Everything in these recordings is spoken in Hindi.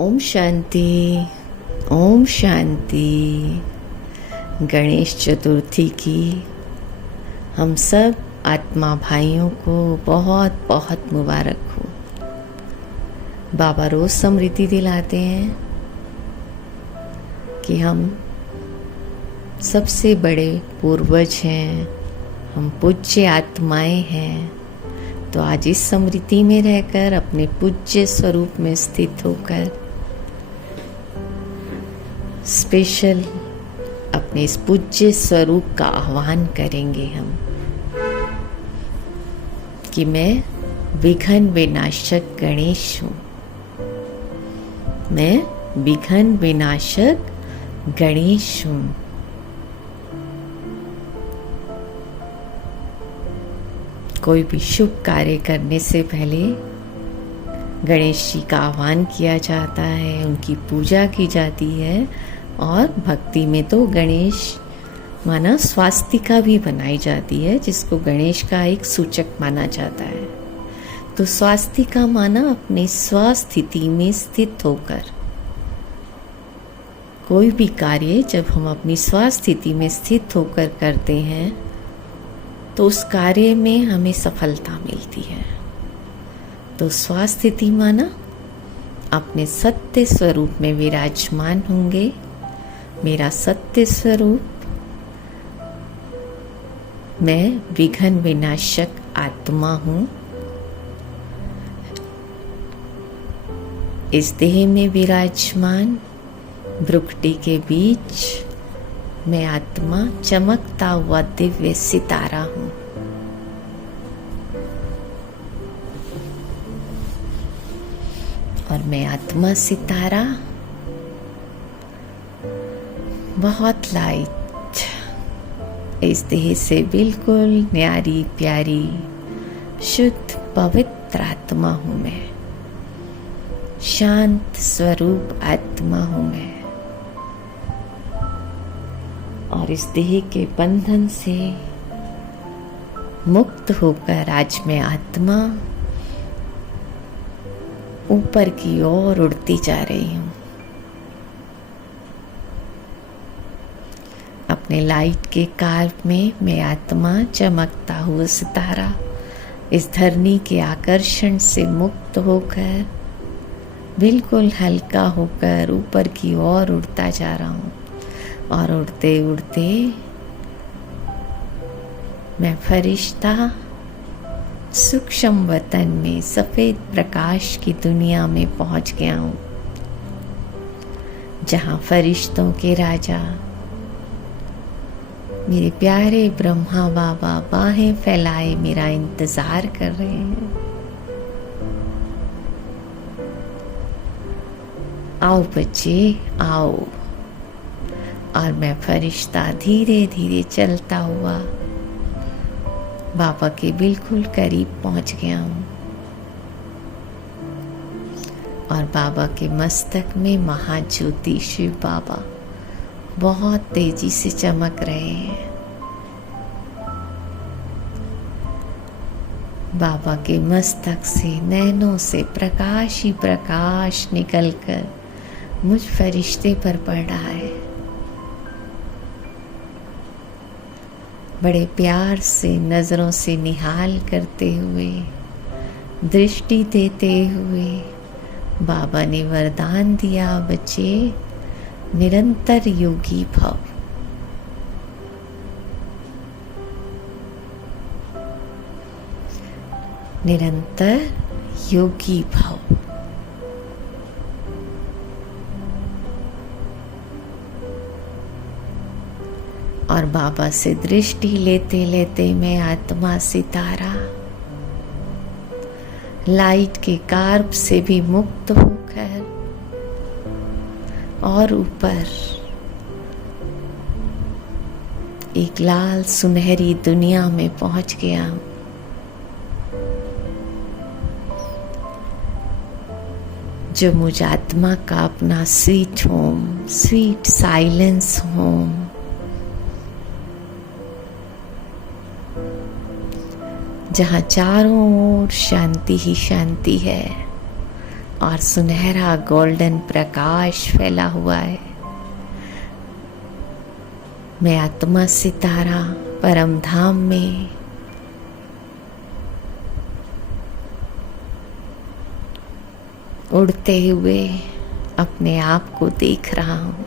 ओम शांति। ओम शांति। गणेश चतुर्थी की हम सब आत्मा भाइयों को बहुत बहुत मुबारक हो। बाबा रोज स्मृति दिलाते हैं कि हम सबसे बड़े पूर्वज हैं, हम पूज्य आत्माएं हैं। तो आज इस स्मृति में रहकर अपने पूज्य स्वरूप में स्थित होकर स्पेशल अपने इस पूज्य स्वरूप का आह्वान करेंगे हम कि मैं विघ्न विनाशक गणेश हूँ। मैं विघ्न विनाशक गणेश हूँ। कोई भी शुभ कार्य करने से पहले गणेश जी का आह्वान किया जाता है, उनकी पूजा की जाती है और भक्ति में तो गणेश माना स्वास्तिका भी बनाई जाती है, जिसको गणेश का एक सूचक माना जाता है। तो स्वास्तिका माना अपने स्वस्थिति में स्थित होकर कोई भी कार्य जब हम अपनी स्वस्थिति में स्थित होकर करते हैं तो उस कार्य में हमें सफलता मिलती है। तो स्वस्थिति माना अपने सत्य स्वरूप में विराजमान होंगे। मेरा सत्य स्वरूप, मैं विघ्न विनाशक आत्मा हूँ। इस देह में विराजमान भ्रुकुटी के बीच मैं आत्मा चमकता हुआ दिव्य सितारा हूँ। और मैं आत्मा सितारा बहुत लाइट, इस देह से बिल्कुल न्यारी प्यारी शुद्ध पवित्र आत्मा हूँ। मैं शांत स्वरूप आत्मा हूँ मैं। और इस देह के बंधन से मुक्त होकर आज मैं आत्मा ऊपर की ओर उड़ती जा रही हूँ। अपने लाइट के कार्प में मैं आत्मा चमकता हुआ सितारा इस धरनी के आकर्षण से मुक्त होकर बिल्कुल हल्का होकर ऊपर की ओर उड़ता जा रहा हूँ। और उड़ते उड़ते मैं फरिश्ता सूक्ष्म वतन में सफेद प्रकाश की दुनिया में पहुंच गया हूँ, जहाँ फरिश्तों के राजा मेरे प्यारे ब्रह्मा बाबा बाहें फैलाए मेरा इंतजार कर रहे हैं। आओ बच्चे आओ। और मैं फरिश्ता धीरे धीरे चलता हुआ बाबा के बिल्कुल करीब पहुंच गया हूँ। और बाबा के मस्तक में महाज्योति शिव बाबा बहुत तेजी से चमक रहे हैं। बाबा के मस्तक से नैनों से प्रकाश ही प्रकाश निकलकर मुझ फरिश्ते पर पड़ रहा है। बड़े प्यार से नजरों से निहाल करते हुए, दृष्टि देते हुए बाबा ने वरदान दिया, बच्चे निरंतर योगी भव। निरंतर योगी भव। और बाबा से दृष्टि लेते लेते मैं आत्मा सितारा लाइट के कार्प से भी मुक्त होकर और ऊपर एक लाल सुनहरी दुनिया में पहुंच गया। जो मुझ आत्मा का अपना sweet home, sweet silence home, जहाँ चारों ओर शांति ही शांति है और सुनहरा गोल्डन प्रकाश फैला हुआ है। मैं आत्मा सितारा परम धाम में उड़ते हुए अपने आप को देख रहा हूँ।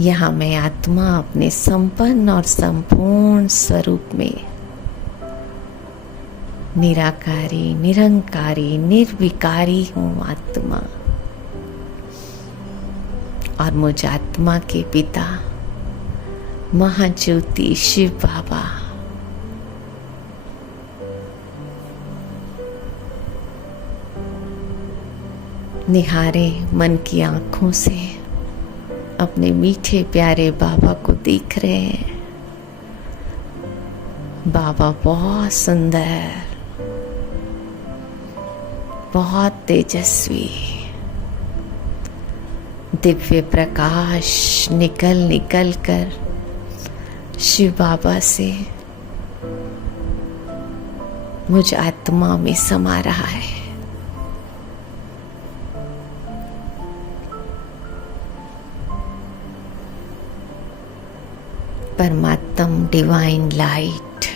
यहाँ मैं आत्मा अपने संपन्न और संपूर्ण स्वरूप में निराकारी, निरंकारी, निर्विकारी हूँ आत्मा। और मुझ आत्मा के पिता महाज्योति शिव बाबा निहारे मन की आंखों से अपने मीठे प्यारे बाबा को देख रहे हैं। बाबा बहुत सुंदर, बहुत तेजस्वी, दिव्य प्रकाश निकल निकल कर शिव बाबा से मुझ आत्मा में समा रहा है। परमात्म डिवाइन लाइट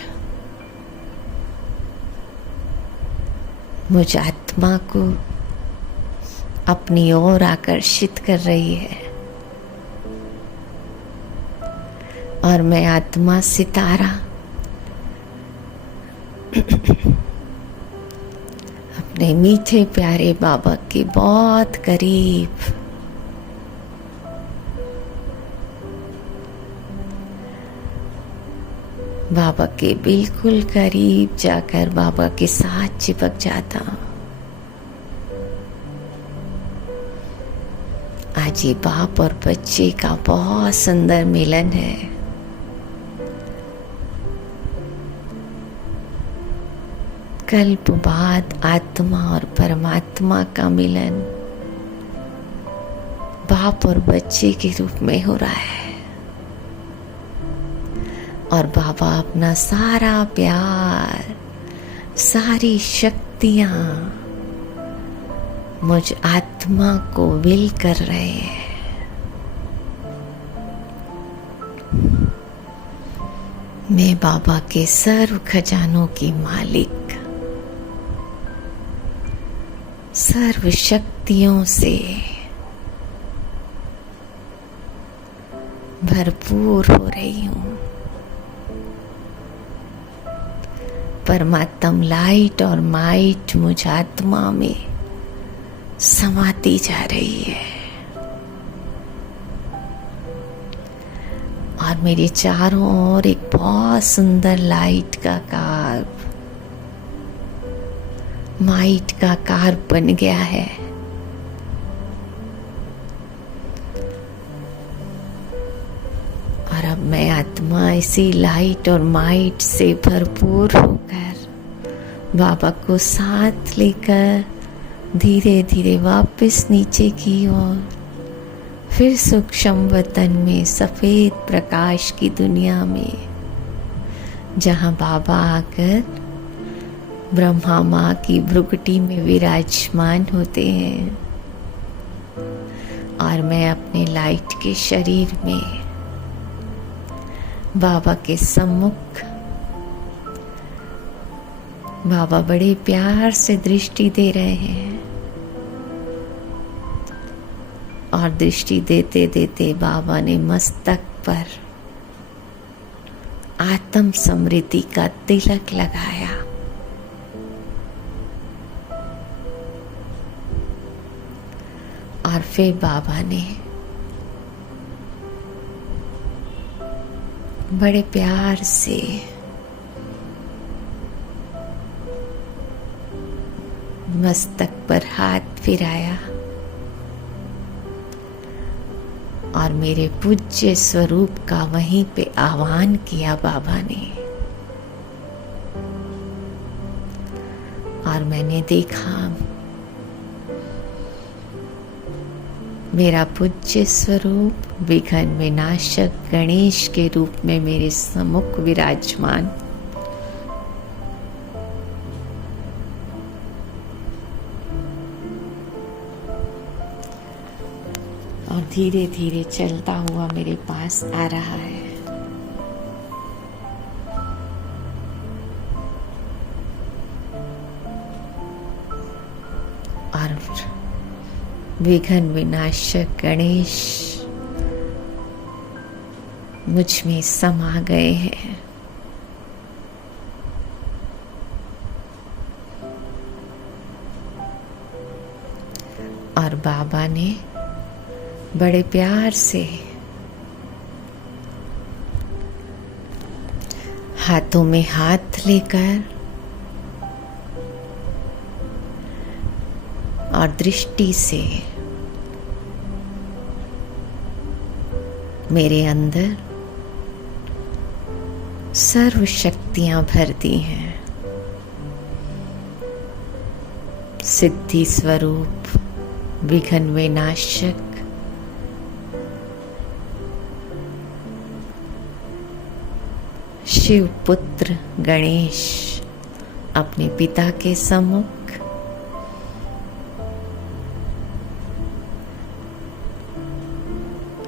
मुझ आत्मा को अपनी ओर आकर्षित कर रही है और मैं आत्मा सितारा अपने मीठे प्यारे बाबा के बहुत करीब बाबा के बिल्कुल करीब जाकर बाबा के साथ चिपक जाता हूँ। आज ये बाप और बच्चे का बहुत सुंदर मिलन है। कल्प बाद आत्मा और परमात्मा का मिलन बाप और बच्चे के रूप में हो रहा है और बाबा अपना सारा प्यार, सारी शक्तियां मुझ आत्मा को विल कर रहे हैं। मैं बाबा के सर्व खजानों की मालिक, सर्व शक्तियों से भरपूर हो रही हूँ। परमात्म लाइट और माइट मुझ आत्मा में समाती जा रही है और मेरे चारों ओर एक बहुत सुंदर लाइट का कार्व, माइट का कार्व बन गया है। और अब मैं आत्मा इसी लाइट और माइट से भरपूर होकर बाबा को साथ लेकर धीरे धीरे वापस नीचे की ओर फिर सूक्ष्म वतन में सफेद प्रकाश की दुनिया में, जहाँ बाबा आकर ब्रह्मा माँ की भ्रुकुटी में विराजमान होते हैं और मैं अपने लाइट के शरीर में बाबा के सम्मुख, बाबा बड़े प्यार से दृष्टि दे रहे हैं और दृष्टि देते देते बाबा ने मस्तक पर आत्म समृद्धि का तिलक लगाया। और फिर बाबा ने बड़े प्यार से मस्तक पर हाथ फिराया और मेरे पूज्य स्वरूप का वहीं पे आह्वान किया बाबा ने। और मैंने देखा मेरा पूज्य स्वरूप विघ्न विनाशक गणेश के रूप में मेरे सम्मुख विराजमान धीरे धीरे चलता हुआ मेरे पास आ रहा है। और विघ्न विनाशक गणेश मुझ में समा गए हैं। और बाबा ने बड़े प्यार से हाथों में हाथ लेकर और दृष्टि से मेरे अंदर सर्व शक्तियां भर दी हैं। सिद्धि स्वरूप विघ्न विनाशक शिव पुत्र गणेश अपने पिता के सम्मुख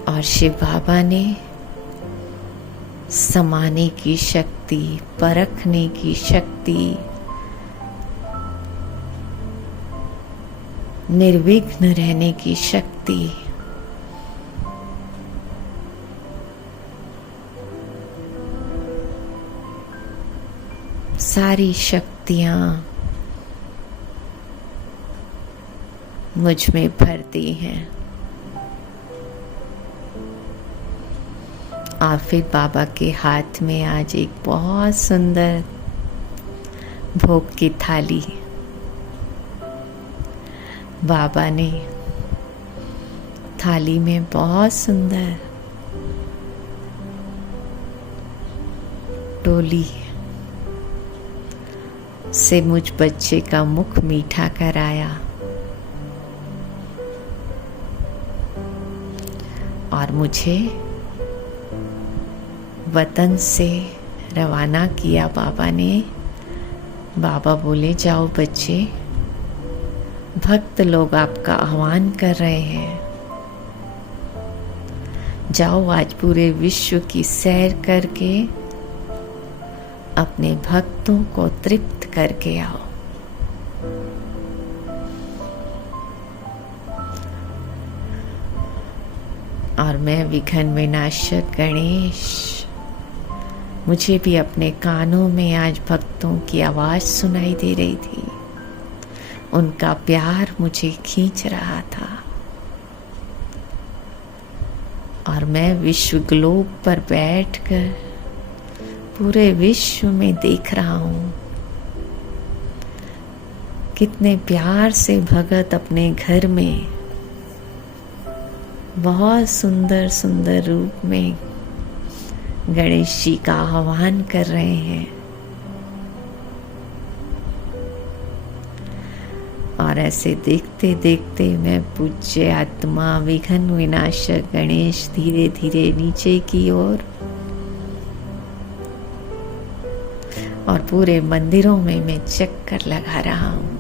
और शिव बाबा ने समाने की शक्ति, परखने की शक्ति, निर्विघ्न रहने की शक्ति, सारी शक्तियां मुझ में भर दी हैं। और फिर बाबा के हाथ में आज एक बहुत सुंदर भोग की थाली बाबा ने थाली में बहुत सुंदर टोली से मुझ बच्चे का मुख मीठा कराया और मुझे वतन से रवाना किया बाबा ने। बाबा बोले, जाओ बच्चे, भक्त लोग आपका आह्वान कर रहे हैं, जाओ आज पूरे विश्व की सैर करके अपने भक्तों को तृप्त करके आओ। और मैं विघ्न विनाशक गणेश, मुझे भी अपने कानों में आज भक्तों की आवाज सुनाई दे रही थी। उनका प्यार मुझे खींच रहा था और मैं विश्व ग्लोब पर बैठकर पूरे विश्व में देख रहा हूँ कितने प्यार से भगत अपने घर में बहुत सुंदर सुंदर रूप में गणेश जी का आह्वान कर रहे हैं। और ऐसे देखते देखते मैं पूज्य आत्मा विघ्न विनाशक गणेश धीरे धीरे नीचे की ओर और पूरे मंदिरों में मैं चक्कर लगा रहा हूँ।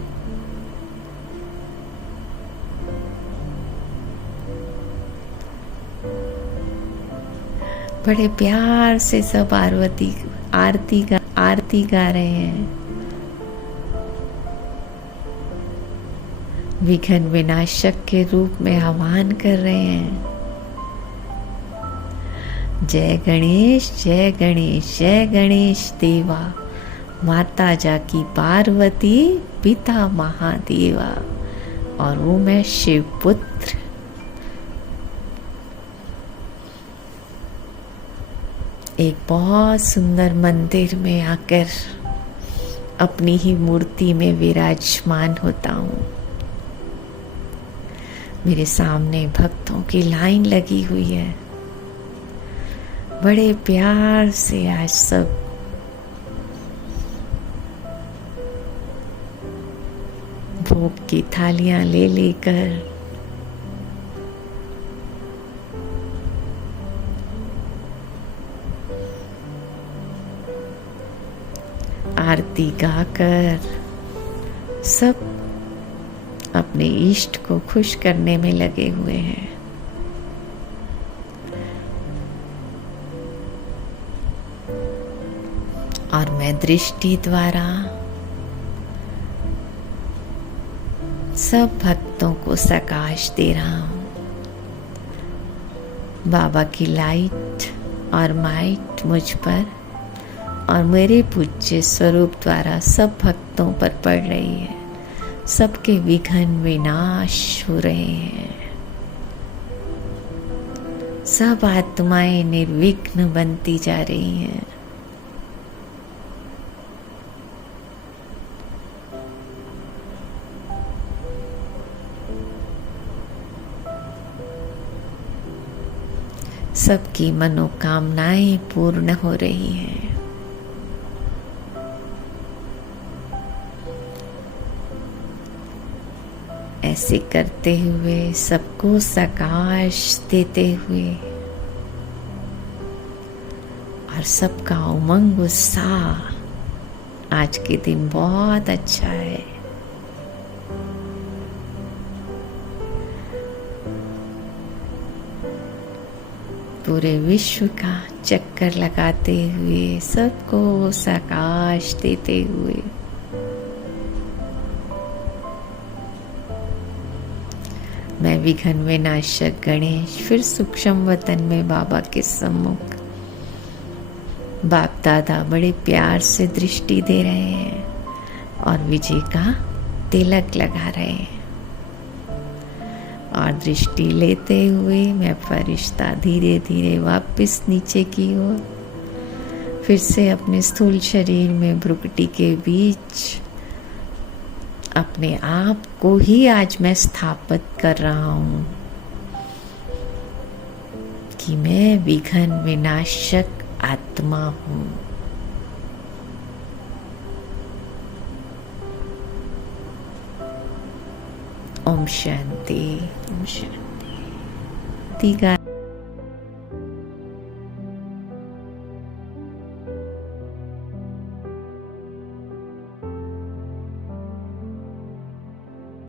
बड़े प्यार से सब आरती गा रहे हैं। विघ्न विनाशक के रूप में आह्वान कर रहे हैं। जय गणेश जय गणेश जय गणेश देवा, माता जाकी पार्वती पिता महादेवा। और वो मैं शिव पुत्र एक बहुत सुंदर मंदिर में आकर अपनी ही मूर्ति में विराजमान होता हूँ। मेरे सामने भक्तों की लाइन लगी हुई है। बड़े प्यार से आज सब भोग की थालियां ले लेकर आरती गाकर सब अपने इष्ट को खुश करने में लगे हुए हैं। और मैं दृष्टि द्वारा सब भक्तों को प्रकाश दे रहा हूँ। बाबा की लाइट और माइट मुझ पर और मेरे पूज्य स्वरूप द्वारा सब भक्तों पर पड़ रही है। सबके विघ्न विनाश हो रहे हैं। सब आत्माएं निर्विघ्न बनती जा रही हैं। सबकी मनोकामनाएं पूर्ण हो रही हैं। ऐसे करते हुए सबको प्रकाश देते हुए और सबका उमंग उत्साह आज के दिन बहुत अच्छा है। पूरे विश्व का चक्कर लगाते हुए सबको प्रकाश देते हुए मैं विघ्न विनाशक गणेश फिर सूक्ष्म वतन में बाबा के सम्मुख बाप दादा बड़े प्यार से दृष्टि दे रहे हैं और विजय का तिलक लगा रहे हैं। और दृष्टि लेते हुए मैं फरिश्ता धीरे धीरे वापस नीचे की ओर फिर से अपने स्थूल शरीर में भ्रुकुटी के बीच अपने आप को ही आज मैं स्थापित कर रहा हूँ कि मैं विघ्न विनाशक आत्मा हूँ। ओम शांति। ओम शांति।